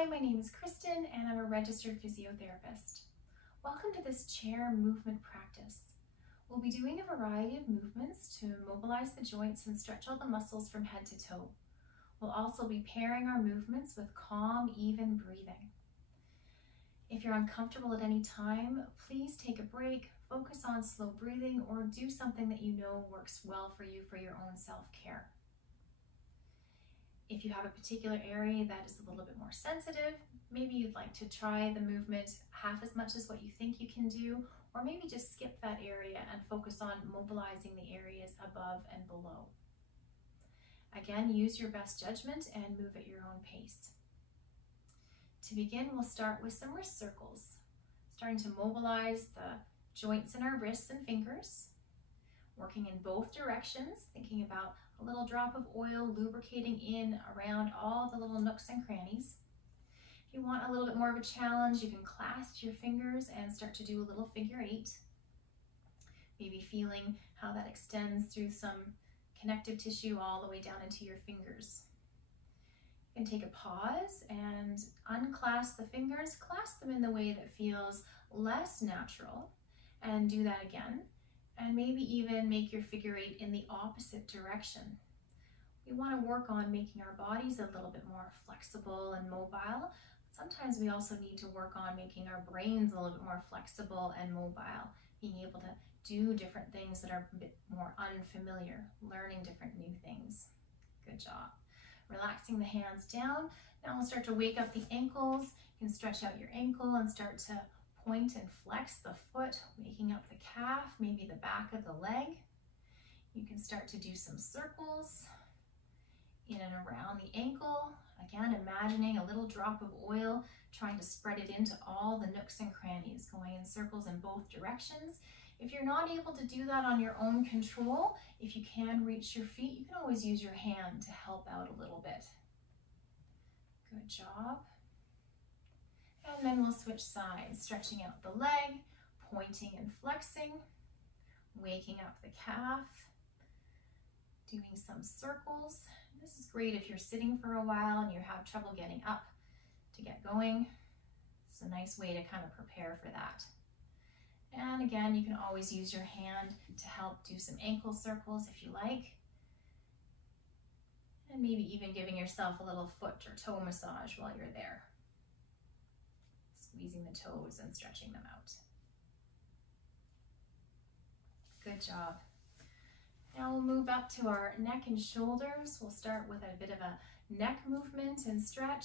Hi, my name is Kristen and I'm a registered physiotherapist. Welcome to this chair movement practice. We'll be doing a variety of movements to mobilize the joints and stretch all the muscles from head to toe. We'll also be pairing our movements with calm, even breathing. If you're uncomfortable at any time, please take a break, focus on slow breathing, or do something that you know works well for you for your own self-care. If you have a particular area that is a little bit more sensitive, maybe you'd like to try the movement half as much as what you think you can do, or maybe just skip that area and focus on mobilizing the areas above and below. Again, use your best judgment and move at your own pace. To begin, we'll start with some wrist circles, starting to mobilize the joints in our wrists and fingers, working in both directions, thinking about a little drop of oil lubricating in around all the little nooks and crannies. If you want a little bit more of a challenge, you can clasp your fingers and start to do a little figure eight. Maybe feeling how that extends through some connective tissue all the way down into your fingers. You can take a pause and unclasp the fingers, clasp them in the way that feels less natural, and do that again. And maybe even make your figure eight in the opposite direction. We want to work on making our bodies a little bit more flexible and mobile. Sometimes we also need to work on making our brains a little bit more flexible and mobile, being able to do different things that are a bit more unfamiliar, learning different new things. Good job. Relaxing the hands down. Now we'll start to wake up the ankles. You can stretch out your ankle and start to point and flex the foot, waking up the calf, maybe the back of the leg. You can start to do some circles in and around the ankle. Again, imagining a little drop of oil, trying to spread it into all the nooks and crannies, going in circles in both directions. If you're not able to do that on your own control, if you can reach your feet, you can always use your hand to help out a little bit. Good job. And then we'll switch sides, stretching out the leg, pointing and flexing, waking up the calf, doing some circles. This is great if you're sitting for a while and you have trouble getting up to get going. It's a nice way to kind of prepare for that. And again, you can always use your hand to help do some ankle circles if you like. And maybe even giving yourself a little foot or toe massage while you're there. Squeezing the toes and stretching them out. Good job. Now we'll move up to our neck and shoulders. We'll start with a bit of a neck movement and stretch.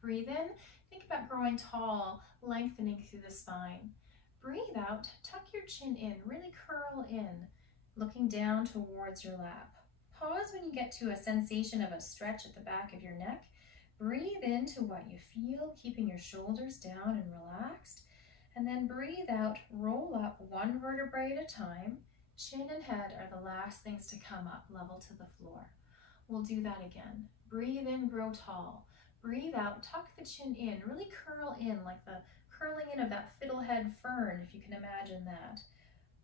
Breathe in. Think about growing tall, lengthening through the spine. Breathe out. Tuck your chin in. Really curl in, looking down towards your lap. Pause when you get to a sensation of a stretch at the back of your neck. Breathe into what you feel, keeping your shoulders down and relaxed. And then breathe out, roll up one vertebrae at a time. Chin and head are the last things to come up, level to the floor. We'll do that again. Breathe in, grow tall. Breathe out, tuck the chin in, really curl in like the curling in of that fiddlehead fern, if you can imagine that.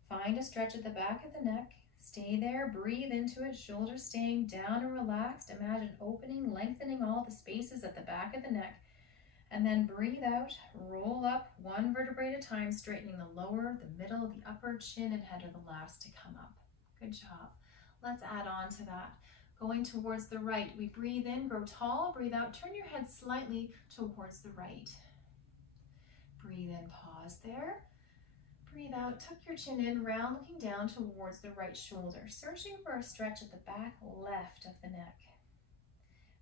Find a stretch at the back of the neck. Stay there, breathe into it, shoulders staying down and relaxed. Imagine opening, lengthening all the spaces at the back of the neck. And then breathe out, roll up one vertebrae at a time, straightening the lower, the middle, the upper, chin and head are the last to come up. Good job. Let's add on to that. Going towards the right, we breathe in, grow tall, breathe out, turn your head slightly towards the right. Breathe in, pause there. Breathe out, tuck your chin in, round, looking down towards the right shoulder, searching for a stretch at the back left of the neck.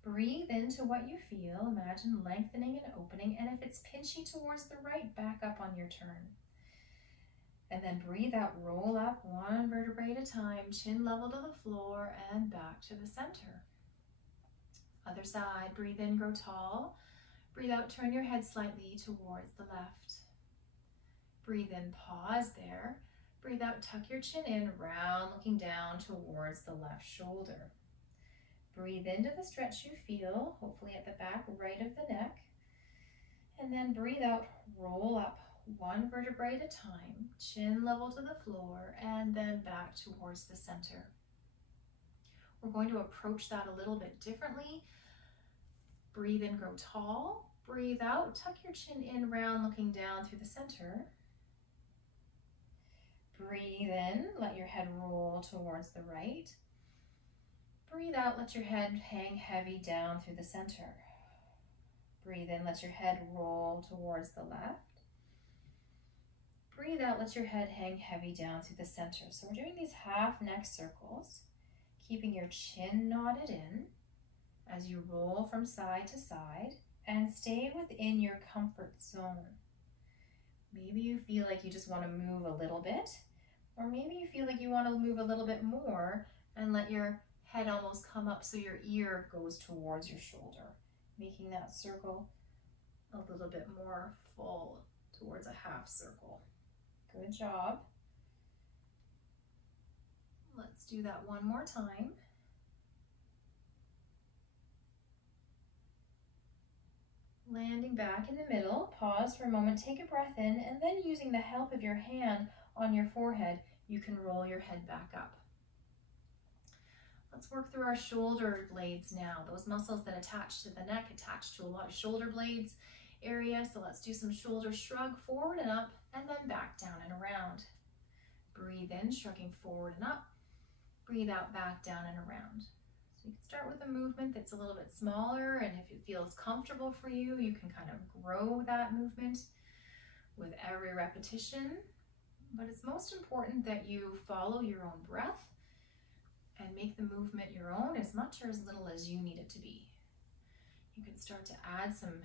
Breathe into what you feel, imagine lengthening and opening, and if it's pinchy towards the right, back up on your turn. And then breathe out, roll up one vertebrae at a time, chin level to the floor, and back to the center. Other side, breathe in, grow tall. Breathe out, turn your head slightly towards the left. Breathe in, pause there. Breathe out, tuck your chin in, round, looking down towards the left shoulder. Breathe into the stretch you feel, hopefully at the back right of the neck. And then breathe out, roll up one vertebrae at a time, chin level to the floor, and then back towards the center. We're going to approach that a little bit differently. Breathe in, grow tall. Breathe out, tuck your chin in round, looking down through the center. Breathe in, let your head roll towards the right. Breathe out, let your head hang heavy down through the center. Breathe in, let your head roll towards the left. Breathe out, let your head hang heavy down through the center. So we're doing these half neck circles, keeping your chin knotted in as you roll from side to side and stay within your comfort zone. Maybe you feel like you just want to move a little bit, or maybe you feel like you want to move a little bit more and let your head almost come up so your ear goes towards your shoulder, making that circle a little bit more full towards a half circle. Good job. Let's do that one more time. Landing back in the middle, pause for a moment, take a breath in, and then using the help of your hand on your forehead, you can roll your head back up. Let's work through our shoulder blades now. Those muscles that attach to the neck, attach to a lot of shoulder blades area. So let's do some shoulder shrug, forward and up, and then back down and around. Breathe in, shrugging forward and up. Breathe out, back down and around. So you can start with a movement that's a little bit smaller, and if it feels comfortable for you, you can kind of grow that movement with every repetition. But it's most important that you follow your own breath and make the movement your own, as much or as little as you need it to be. You can start to add some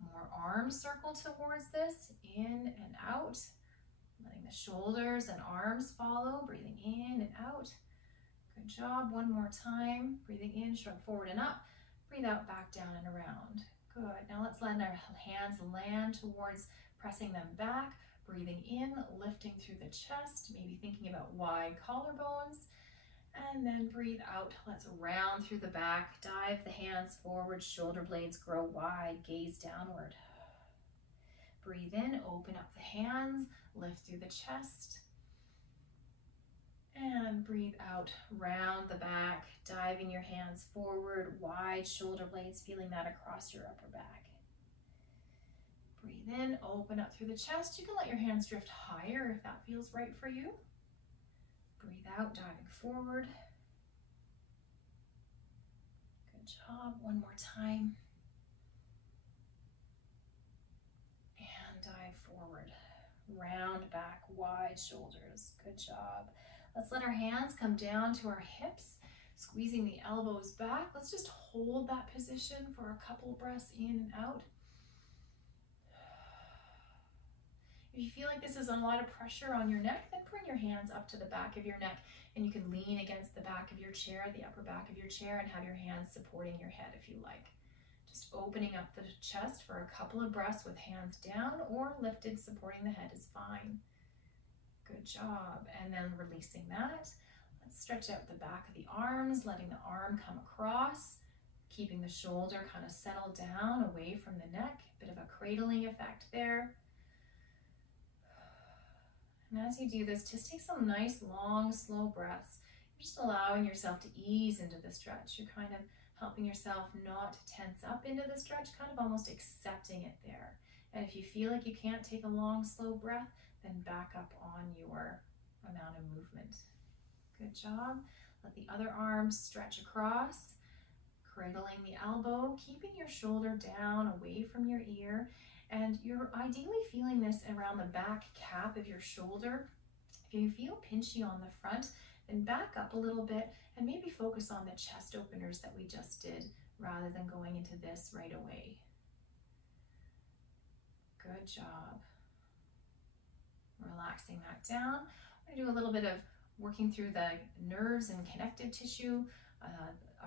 more arm circle towards this, in and out, letting the shoulders and arms follow, breathing in and out. Good job. One more time. Breathing in, shrug forward and up. Breathe out, back down and around. Good. Now let's let our hands land towards pressing them back. Breathing in, lifting through the chest, maybe thinking about wide collarbones. And then breathe out. Let's round through the back. Dive the hands forward, shoulder blades grow wide, gaze downward. Breathe in, open up the hands, lift through the chest. And breathe out, round the back, diving your hands forward, wide shoulder blades, feeling that across your upper back. Breathe in, open up through the chest. You can let your hands drift higher if that feels right for you. Breathe out, diving forward. Good job. One more time. And dive forward. Round back, wide shoulders. Good job. Let's let our hands come down to our hips, squeezing the elbows back. Let's just hold that position for a couple breaths in and out. If you feel like this is a lot of pressure on your neck, then bring your hands up to the back of your neck, and you can lean against the back of your chair, the upper back of your chair, and have your hands supporting your head if you like. Just opening up the chest for a couple of breaths with hands down or lifted, supporting the head is fine. Good job. And then releasing that. Let's stretch out the back of the arms, letting the arm come across, keeping the shoulder kind of settled down away from the neck. A bit of a cradling effect there. And as you do this, just take some nice, long, slow breaths. You're just allowing yourself to ease into the stretch. You're kind of helping yourself not tense up into the stretch, kind of almost accepting it there. And if you feel like you can't take a long, slow breath, then back up on your amount of movement. Good job. Let the other arm stretch across, cradling the elbow, keeping your shoulder down away from your ear. And you're ideally feeling this around the back cap of your shoulder. If you feel pinchy on the front, then back up a little bit and maybe focus on the chest openers that we just did rather than going into this right away. Good job. Relaxing that down. I'm going to do a little bit of working through the nerves and connective tissue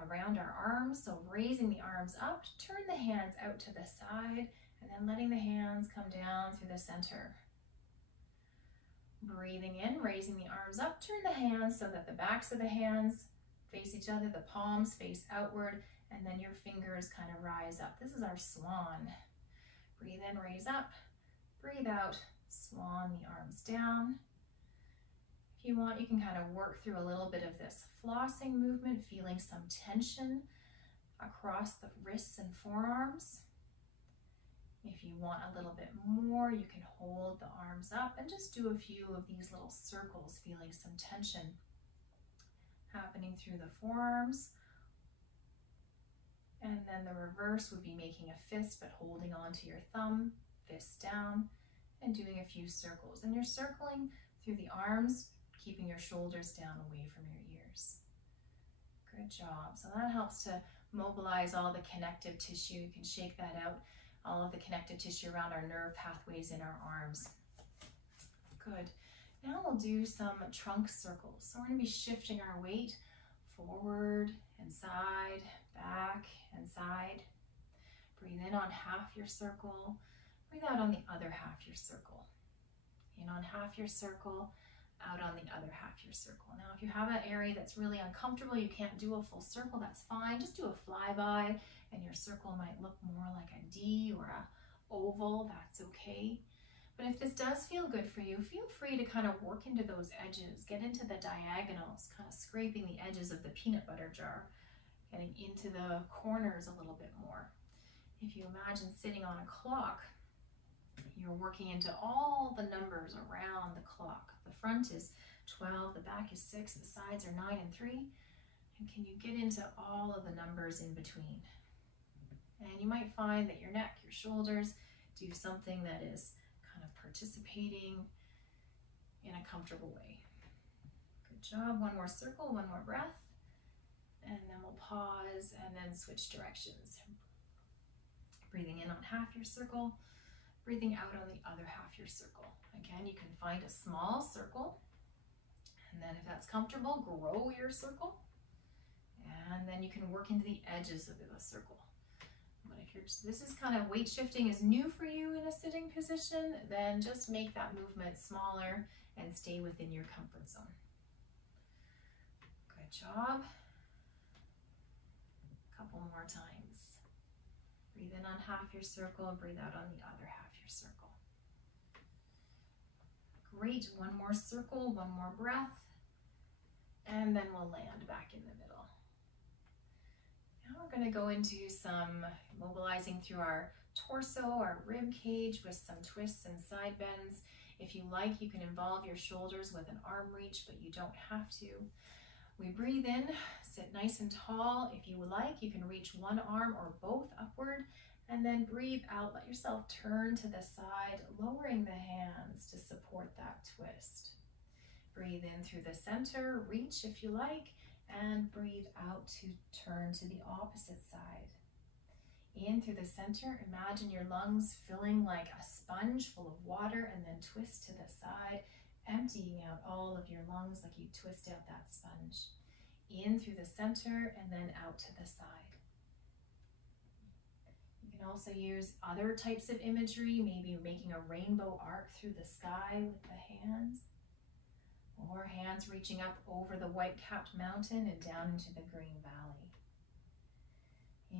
around our arms. So raising the arms up, turn the hands out to the side, and then letting the hands come down through the center. Breathing in, raising the arms up, turn the hands so that the backs of the hands face each other, the palms face outward, and then your fingers kind of rise up. This is our swan. Breathe in, raise up, breathe out, swan the arms down. If you want, you can kind of work through a little bit of this flossing movement, feeling some tension across the wrists and forearms. If you want a little bit more, you can hold the arms up and just do a few of these little circles, feeling some tension happening through the forearms. And then the reverse would be making a fist, but holding on to your thumb, fist down, and doing a few circles. And you're circling through the arms, keeping your shoulders down away from your ears. Good job. So that helps to mobilize all the connective tissue. You can shake that out, all of the connective tissue around our nerve pathways in our arms. Good. Now we'll do some trunk circles. So we're going to be shifting our weight forward and side, back and side. Breathe in on half your circle. Breathe out on the other half your circle. In on half your circle, out on the other half your circle. Now, if you have an area that's really uncomfortable, you can't do a full circle, that's fine. Just do a flyby, and your circle might look more like a D or a oval. That's okay. But if this does feel good for you, feel free to kind of work into those edges, get into the diagonals, kind of scraping the edges of the peanut butter jar, getting into the corners a little bit more. If you imagine sitting on a clock, you're working into all the numbers around the clock. The front is 12, the back is 6, the sides are 9 and 3. And can you get into all of the numbers in between? And you might find that your neck, your shoulders do something that is kind of participating in a comfortable way. Good job. One more circle, one more breath. And then we'll pause and then switch directions. Breathing in on half your circle, breathing out on the other half your circle. Again, you can find a small circle, and then if that's comfortable, grow your circle, and then you can work into the edges of the circle. But if this is kind of weight shifting is new for you in a sitting position, then just make that movement smaller and stay within your comfort zone. Good job. A couple more times. Breathe in on half your circle, breathe out on the other half your circle. Great, one more circle, one more breath, and then we'll land back in the middle. Now we're going to go into some mobilizing through our torso, our rib cage with some twists and side bends. If you like, you can involve your shoulders with an arm reach, but you don't have to. We breathe in, sit nice and tall. If you would like, you can reach one arm or both upward, and then breathe out. Let yourself turn to the side, lowering the hands to support that twist. Breathe in through the center, reach if you like, and breathe out to turn to the opposite side. In through the center, imagine your lungs filling like a sponge full of water, and then twist to the side, emptying out all of your lungs like you twist out that sponge. In through the center and then out to the side. You can also use other types of imagery, maybe making a rainbow arc through the sky with the hands, or hands reaching up over the white-capped mountain and down into the green valley.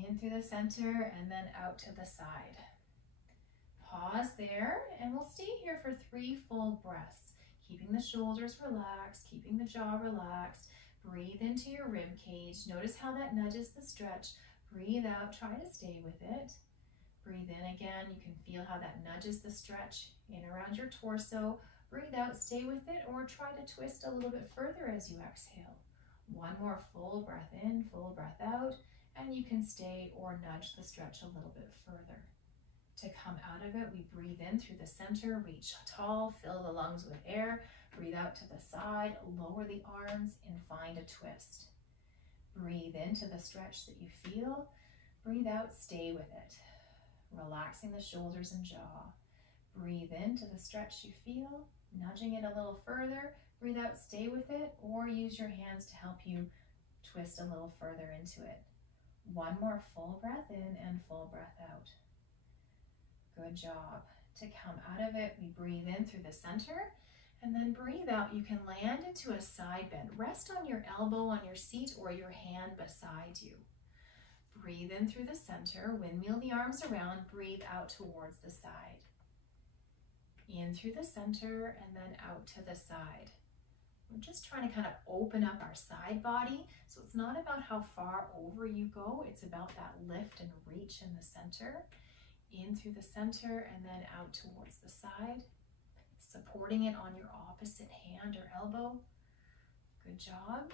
In through the center and then out to the side. Pause there, and we'll stay here for 3 full breaths, keeping the shoulders relaxed, keeping the jaw relaxed. Breathe into your rib cage. Notice how that nudges the stretch. Breathe out, try to stay with it. Breathe in again. You can feel how that nudges the stretch in around your torso. Breathe out, stay with it, or try to twist a little bit further as you exhale. One more full breath in, full breath out, and you can stay or nudge the stretch a little bit further. To come out of it, we breathe in through the center, reach tall, fill the lungs with air. Breathe out to the side, lower the arms, and find a twist. Breathe into the stretch that you feel. Breathe out, stay with it. Relaxing the shoulders and jaw. Breathe into the stretch you feel, nudging it a little further. Breathe out, stay with it, or use your hands to help you twist a little further into it. One more full breath in and full breath out. Good job. To come out of it, we breathe in through the center, and then breathe out. You can land into a side bend. Rest on your elbow on your seat or your hand beside you. Breathe in through the center, windmill the arms around, breathe out towards the side. In through the center and then out to the side. We're just trying to kind of open up our side body. So it's not about how far over you go, it's about that lift and reach in the center. in through the center and then out towards the side, supporting it on your opposite hand or elbow. Good job.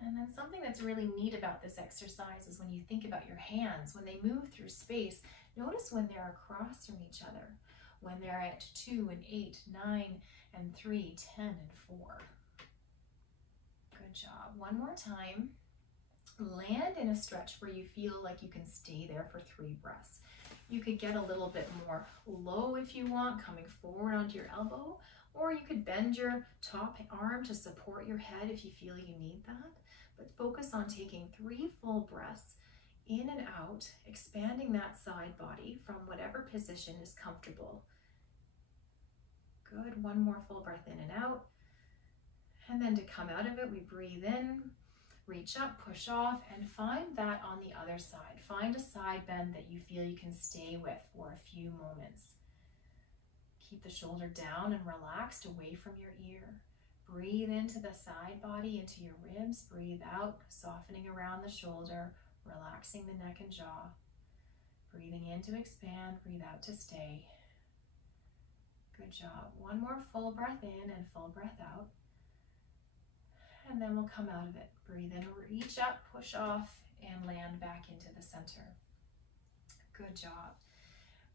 And then something that's really neat about this exercise is when you think about your hands, when they move through space, notice when they're across from each other, when they're at 2 and 8, 9 and 3, 10 and 4. Good job. One more time. Land in a stretch where you feel like you can stay there for 3 breaths. You could get a little bit more low if you want, coming forward onto your elbow, or you could bend your top arm to support your head if you feel you need that. But focus on taking 3 full breaths in and out, expanding that side body from whatever position is comfortable. Good. One more full breath in and out. And then to come out of it, we breathe in, reach up, push off, and find that on the other side. Find a side bend that you feel you can stay with for a few moments. Keep the shoulder down and relaxed away from your ear. Breathe into the side body, into your ribs. Breathe out, softening around the shoulder, relaxing the neck and jaw. Breathing in to expand, breathe out to stay. Good job. One more full breath in and full breath out. And then we'll come out of it. Breathe in, reach up, push off, and land back into the center. Good job.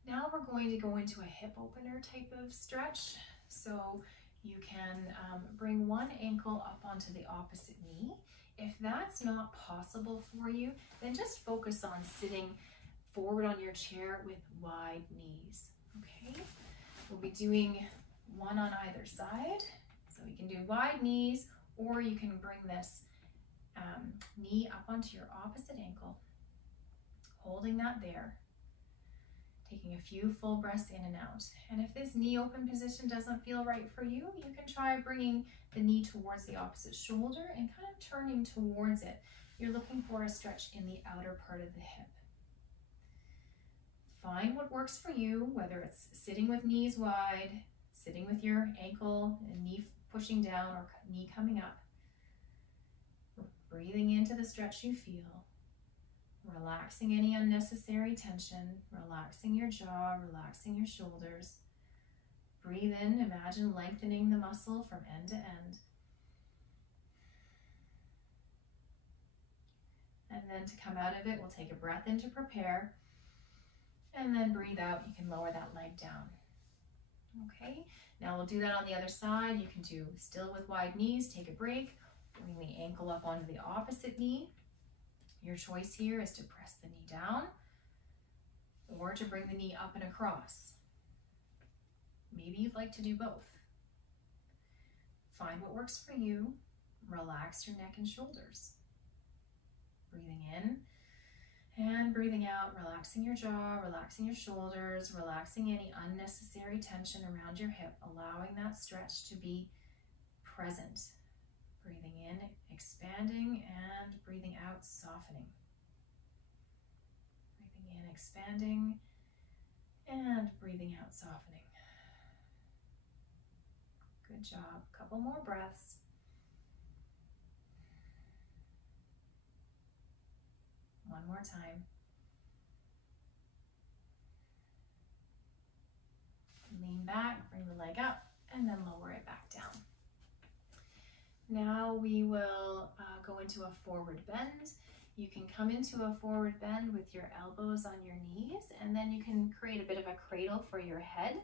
Now we're going to go into a hip opener type of stretch. So you can bring one ankle up onto the opposite knee. If that's not possible for you, then just focus on sitting forward on your chair with wide knees, okay? We'll be doing one on either side. So you can do wide knees, or you can bring this knee up onto your opposite ankle, holding that there, taking a few full breaths in and out. And if this knee open position doesn't feel right for you, you can try bringing the knee towards the opposite shoulder and kind of turning towards it. You're looking for a stretch in the outer part of the hip. Find what works for you, whether it's sitting with knees wide, sitting with your ankle and knee pushing down or knee coming up. Breathing into the stretch you feel. Relaxing any unnecessary tension, relaxing your jaw, relaxing your shoulders. Breathe in, imagine lengthening the muscle from end to end. And then to come out of it, we'll take a breath in to prepare. And then breathe out, you can lower that leg down. Okay, now we'll do that on the other side. You can do still with wide knees, take a break, bring the ankle up onto the opposite knee. Your choice here is to press the knee down or to bring the knee up and across. Maybe you'd like to do both. Find what works for you. Relax your neck and shoulders. Breathing in and breathing out, relaxing your jaw, relaxing your shoulders, relaxing any unnecessary tension around your hip, allowing that stretch to be present. Breathing in, expanding, and breathing out, softening. Breathing in, expanding, and breathing out, softening. Good job. Couple more breaths. One more time. Lean back, bring the leg up, and then lower it back down. Now we will go into a forward bend. You can come into a forward bend with your elbows on your knees, and then you can create a bit of a cradle for your head.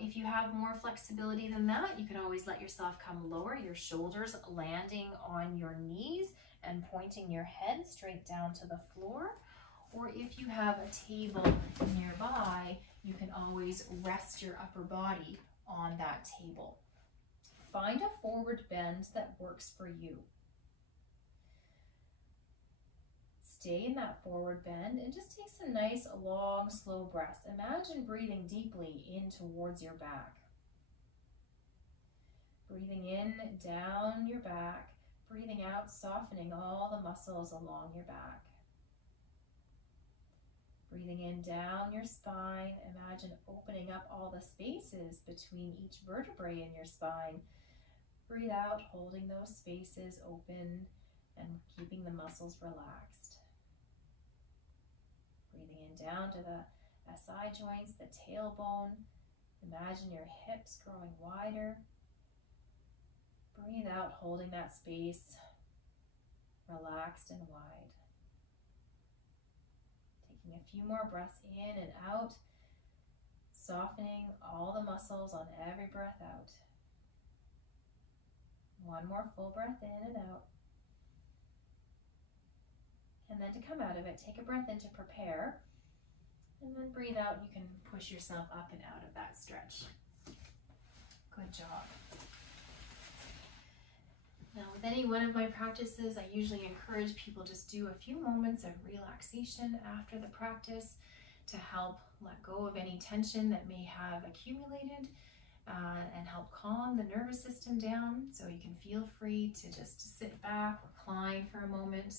If you have more flexibility than that, you can always let yourself come lower, your shoulders landing on your knees and pointing your head straight down to the floor. Or if you have a table nearby, you can always rest your upper body on that table. Find a forward bend that works for you. Stay in that forward bend and just take some nice, long, slow breaths. Imagine breathing deeply in towards your back. Breathing in, down your back. Breathing out, softening all the muscles along your back. Breathing in, down your spine. Imagine opening up all the spaces between each vertebrae in your spine. Breathe out, holding those spaces open and keeping the muscles relaxed. Breathing in, down to the SI joints, the tailbone. Imagine your hips growing wider. Breathe out, holding that space, relaxed and wide. Taking a few more breaths in and out, softening all the muscles on every breath out. One more full breath in and out. And then to come out of it, take a breath in to prepare. And then breathe out, and you can push yourself up and out of that stretch. Good job. Now, with any one of my practices, I usually encourage people just do a few moments of relaxation after the practice to help let go of any tension that may have accumulated and help calm the nervous system down. So you can feel free to just sit back, recline for a moment,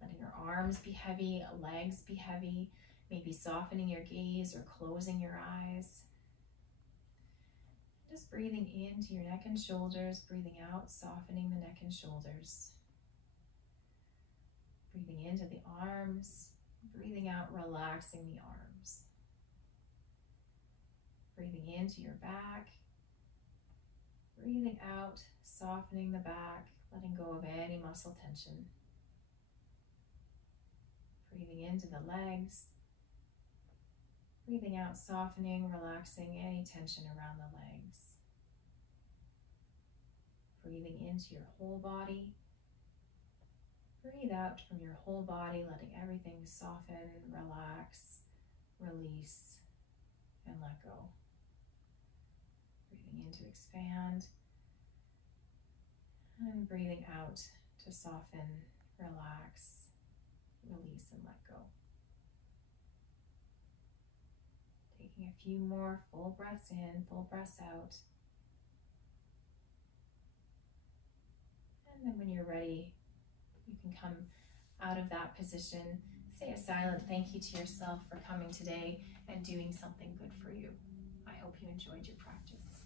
letting your arms be heavy, legs be heavy, maybe softening your gaze or closing your eyes. Just breathing into your neck and shoulders, breathing out, softening the neck and shoulders. Breathing into the arms, breathing out, relaxing the arms. Breathing into your back, breathing out, softening the back, letting go of any muscle tension. Breathing into the legs, breathing out, softening, relaxing any tension around the legs. Breathing into your whole body. Breathe out from your whole body, letting everything soften, relax, release, and let go. Breathing in to expand, and breathing out to soften, relax, release, and let go. Taking a few more full breaths in, full breaths out. And then when you're ready, you can come out of that position, say a silent thank you to yourself for coming today and doing something good for you. I hope you enjoyed your practice.